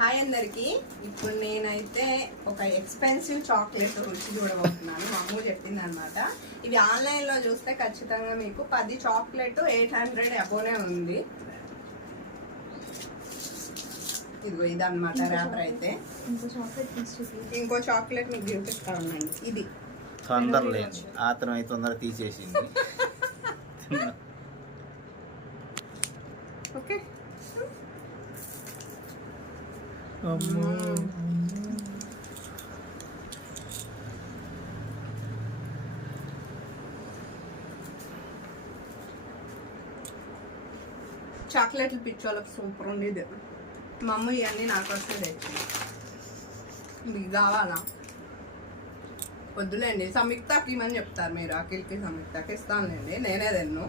Hi అందరికి. ఇప్పుడు నేనైతే ఒక ఎక్స్పెన్సివ్ చాక్లెట్ రుచి చూడబోతున్నాను. మా అమ్మ చెప్పింది అనమాట. ఇవి ఆన్లైన్లో చూస్తే ఖచ్చితంగా మీకు 10 చాక్లెట్ 800 అబోనే ఉంది. ఇదిగో ఇదన్నమాట ర్యాపర్. అయితే ఇంకో చాక్లెట్ మీకు చూపిస్తా ఉండండి. ఇది తొందరలేదు, ఆత్రం అయితే తొందర తీసేసింది. ఓకే, చాక్లెట్లు పిచ్చోళ్ళకి సూపర్ ఉండేది. మా అమ్మ ఇవన్నీ నాకు వస్తే తెచ్చింది. మీకు కావాలా? వద్దులేండి, సంయుక్తకి ఇమని చెప్తారు మీరు. అఖిల్కి సంయుక్తకి ఇస్తానులేండి, నేనే తిన్ను.